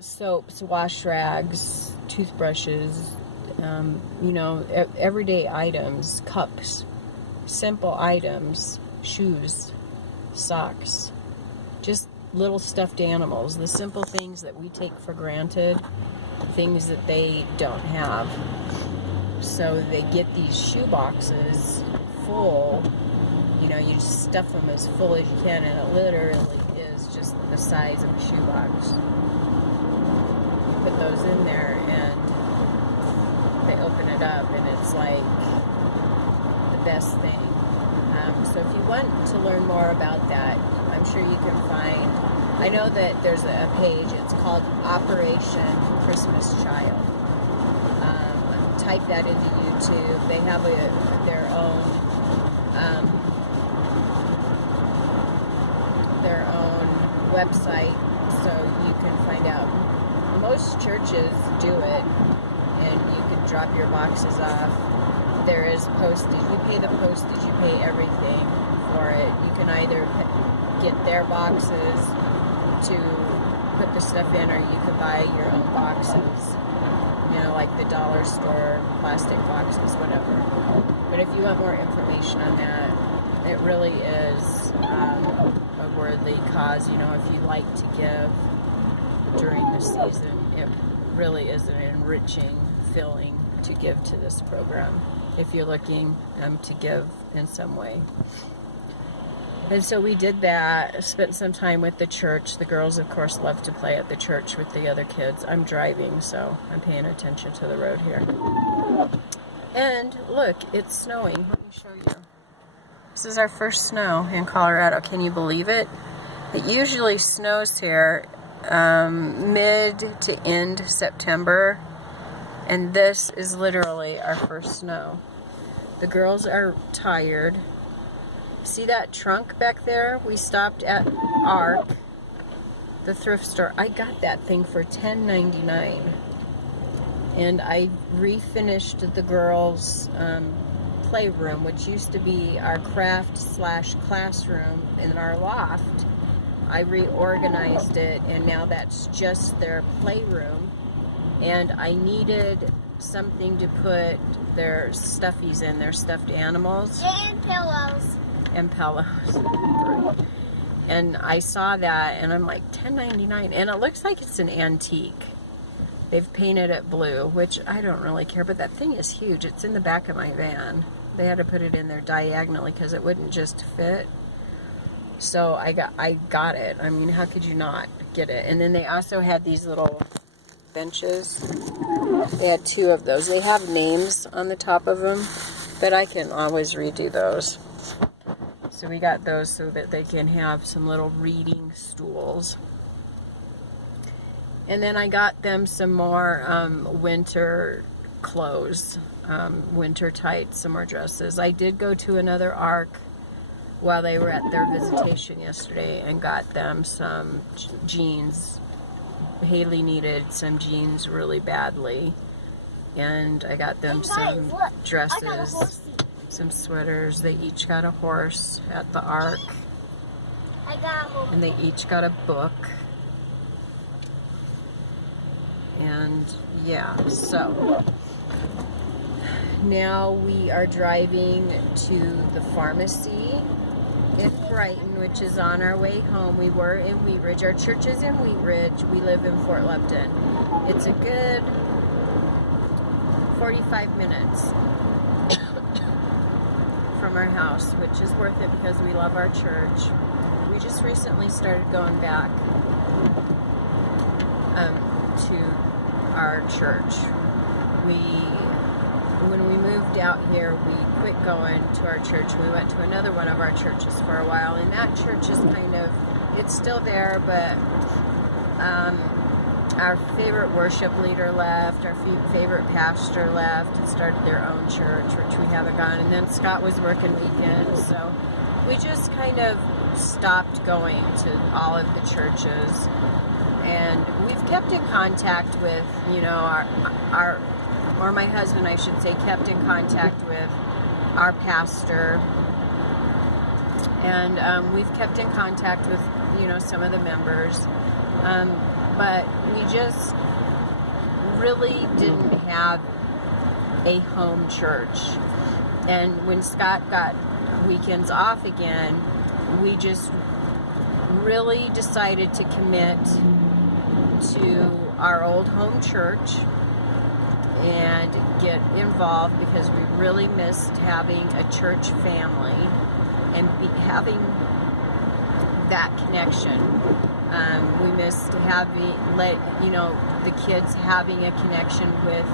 soaps, wash rags, toothbrushes, everyday items, cups, simple items, shoes, socks, just little stuffed animals, the simple things that we take for granted, things that they don't have. So they get these shoe boxes full, you just stuff them as full as you can, and it literally is just the size of a shoebox. Put those in there and they open it up, and it's like the best thing. So if you want to learn more about that, I'm sure you can find, I know that there's a page, it's called Operation Christmas Child. Type that into YouTube. They have their own website, so you can find out. Most churches do it, and you can drop your boxes off. There is postage. You pay the postage, you pay everything for it. You can either get their boxes to put the stuff in, or you can buy your own boxes, like the dollar store plastic boxes, whatever. But if you want more information on that, it really is a worthy cause. If you like to give during the season, it really is an enriching feeling to give to this program if you're looking to give in some way. And so we did that, spent some time with the church. The girls, of course, love to play at the church with the other kids. I'm driving, so I'm paying attention to the road here. And look, it's snowing. Let me show you. This is our first snow in Colorado. Can you believe it? It usually snows here mid to end September, and this is literally our first snow. The girls are tired. See that trunk back there? We stopped at ARC, the thrift store. I got that thing for $10.99, and I refinished the girls' playroom, which used to be our craft/classroom in our loft. I reorganized it, and now that's just their playroom. And I needed something to put their stuffies in, their stuffed animals. And pillows. And I saw that, and I'm like, $10.99, and it looks like it's an antique. They've painted it blue, which I don't really care, but that thing is huge. It's in the back of my van. They had to put it in there diagonally because it wouldn't just fit. So I got it. I mean, how could you not get it? And then they also had these little benches. They had 2 of those. They have names on the top of them, but I can always redo those. So we got those so that they can have some little reading stools. And then I got them some more winter clothes, winter tights, some more dresses. I did go to another ARC while they were at their visitation yesterday and got them some jeans. Haley needed some jeans really badly, and I got them some dresses, some sweaters. They each got a horse at the ARC, and they each got a book. And yeah, so now we are driving to the pharmacy in Brighton, which is on our way home. We were in Wheat Ridge. Our church is in Wheat Ridge. We live in Fort Lupton. It's a good 45 minutes from our house, which is worth it because we love our church. We just recently started going back to our church. When we moved out here, we quit going to our church. We went to another one of our churches for a while, and that church is it's still there, but our favorite worship leader left, our favorite pastor left and started their own church, which we haven't gone, and then Scott was working weekends, so we just kind of stopped going to all of the churches. And we've kept in contact with, my husband, I should say, kept in contact with our pastor. And we've kept in contact with, some of the members. but we just really didn't have a home church. And when Scott got weekends off again, we just really decided to commit to our old home church and get involved, because we really missed having a church family and having that connection. We missed having, the kids having a connection with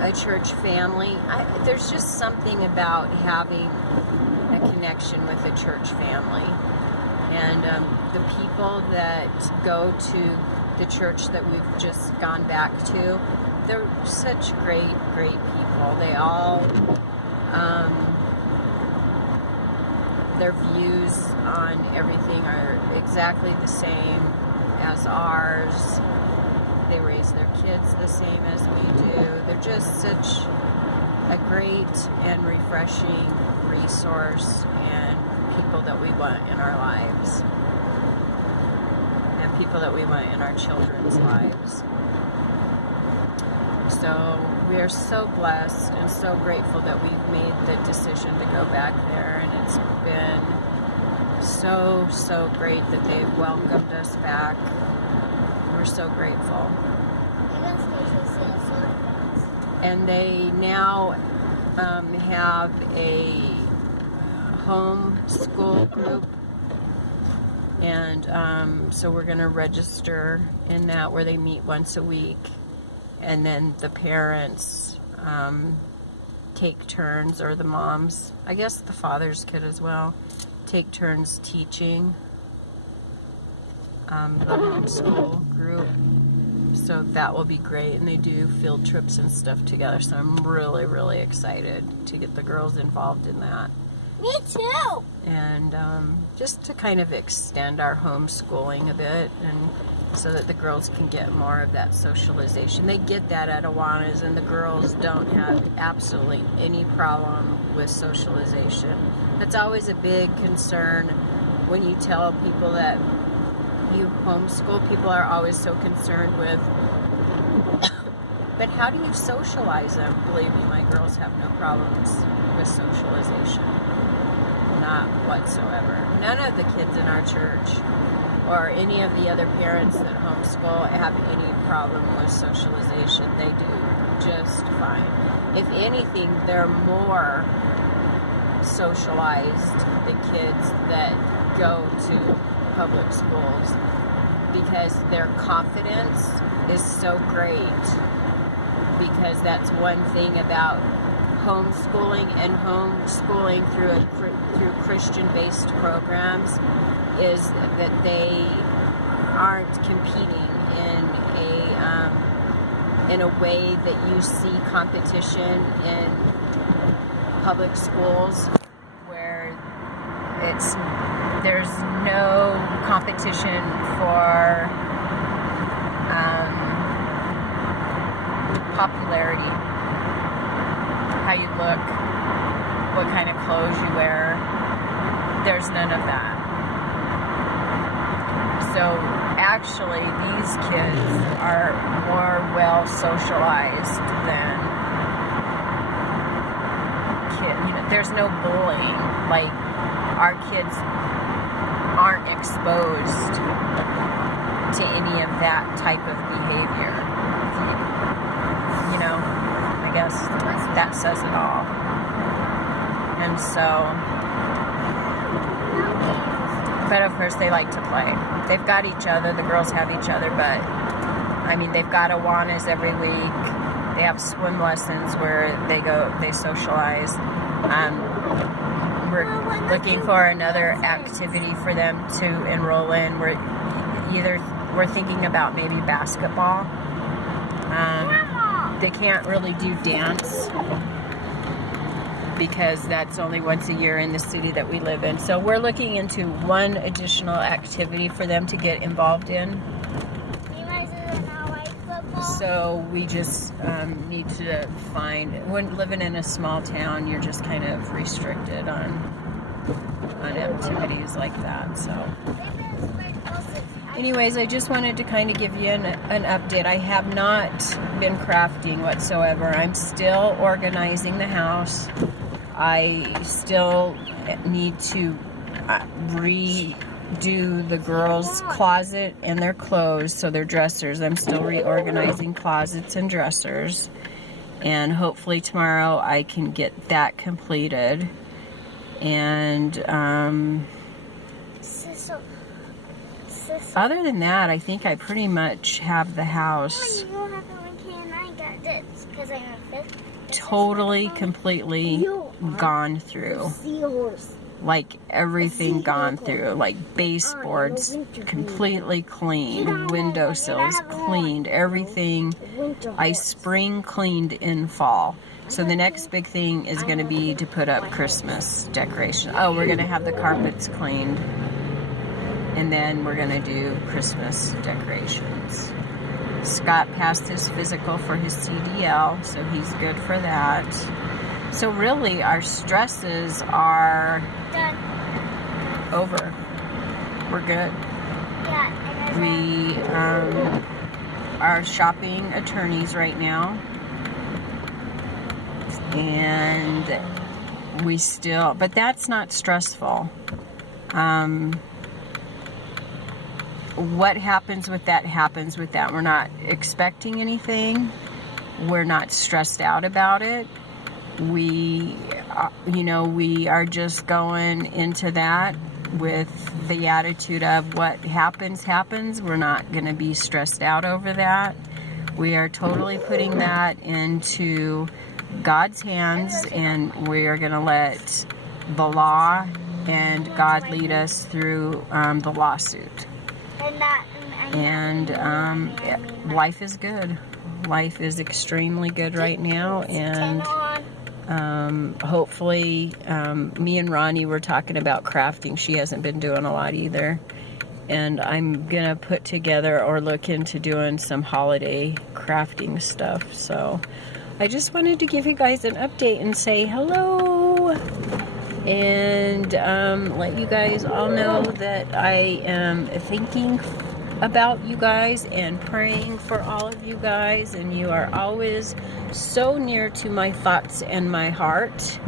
a church family. There's just something about having a connection with a church family. And the people that go to the church that we've just gone back to, they're such great people. They all, their views on everything are exactly the same as ours. They raise their kids the same as we do. They're just such a great and refreshing resource and people that we want in our lives, and people that we want in our children's lives. So we are so blessed and so grateful that we've made the decision to go back there, and it's been so great that they've welcomed us back. We're so grateful. And they now have a home school group, and so we're going to register in that, where they meet once a week, and then the parents take turns, or the moms, I guess the father's kid as well, take turns teaching the homeschool group. So that will be great, and they do field trips and stuff together, so I'm really excited to get the girls involved in that. Me too! And just to kind of extend our homeschooling a bit, and so that the girls can get more of that socialization. They get that at Awanas, and the girls don't have absolutely any problem with socialization. That's always a big concern when you tell people that you homeschool. People are always so concerned with, but how do you socialize them? Believe me, my girls have no problems with socialization. Not whatsoever. None of the kids in our church or any of the other parents that homeschool have any problem with socialization. They do just fine. If anything, they're more socialized, the kids that go to public schools, because their confidence is so great. Because that's one thing about homeschooling and homeschooling through Christian-based programs, is that they aren't competing in a way that you see competition in public schools, where there's no competition for popularity, how you look, what kind of clothes you wear. There's none of that. So actually, these kids are more well socialized than kids. There's no bullying. Like, our kids aren't exposed to any of that type of behavior. I guess that says it all. And so, but of course they like to play. They've got each other, the girls have each other, but they've got Awanas every week. They have swim lessons where they socialize. We're looking for another activity for them to enroll in. We're thinking about maybe basketball. They can't really do dance because that's only once a year in the city that we live in. So we're looking into one additional activity for them to get involved in. So we just need to find, when living in a small town, you're just kind of restricted on activities like that. So Anyways, I just wanted to kind of give you an update. I have not been crafting whatsoever. I'm still organizing the house. I still need to redo the girls' closet and their clothes, so their dressers. I'm still reorganizing closets and dressers. And hopefully tomorrow I can get that completed. And other than that, I think I pretty much have the house totally, completely gone through. Like everything gone through, like baseboards completely cleaned, windowsills cleaned, everything I spring cleaned in fall. So the next big thing is going to be to put up Christmas decoration. Oh, we're going to have the carpets cleaned, and then we're going to do Christmas decorations. Scott passed his physical for his CDL, so he's good for that. So really, our stresses are over. We're good. We are shopping attorneys right now, and we still, but that's not stressful. What happens with that happens with that. We're not expecting anything. We're not stressed out about it. We are just going into that with the attitude of what happens, happens. We're not going to be stressed out over that. We are totally putting that into God's hands, and we are going to let the law and God lead us through the lawsuit. And life is good. Life is extremely good right now, and hopefully, me and Ronnie were talking about crafting. She hasn't been doing a lot either. And I'm going to put together or look into doing some holiday crafting stuff. So I just wanted to give you guys an update and say hello. And let you guys all know that I am thinking about you guys and praying for all of you guys, and you are always so near to my thoughts and my heart.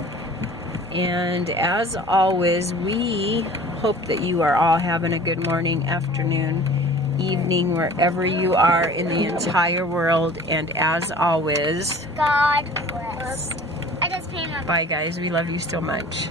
And as always, we hope that you are all having a good morning, afternoon, evening, wherever you are in the entire world. And as always, God bless. I just painted my bye guys, we love you so much.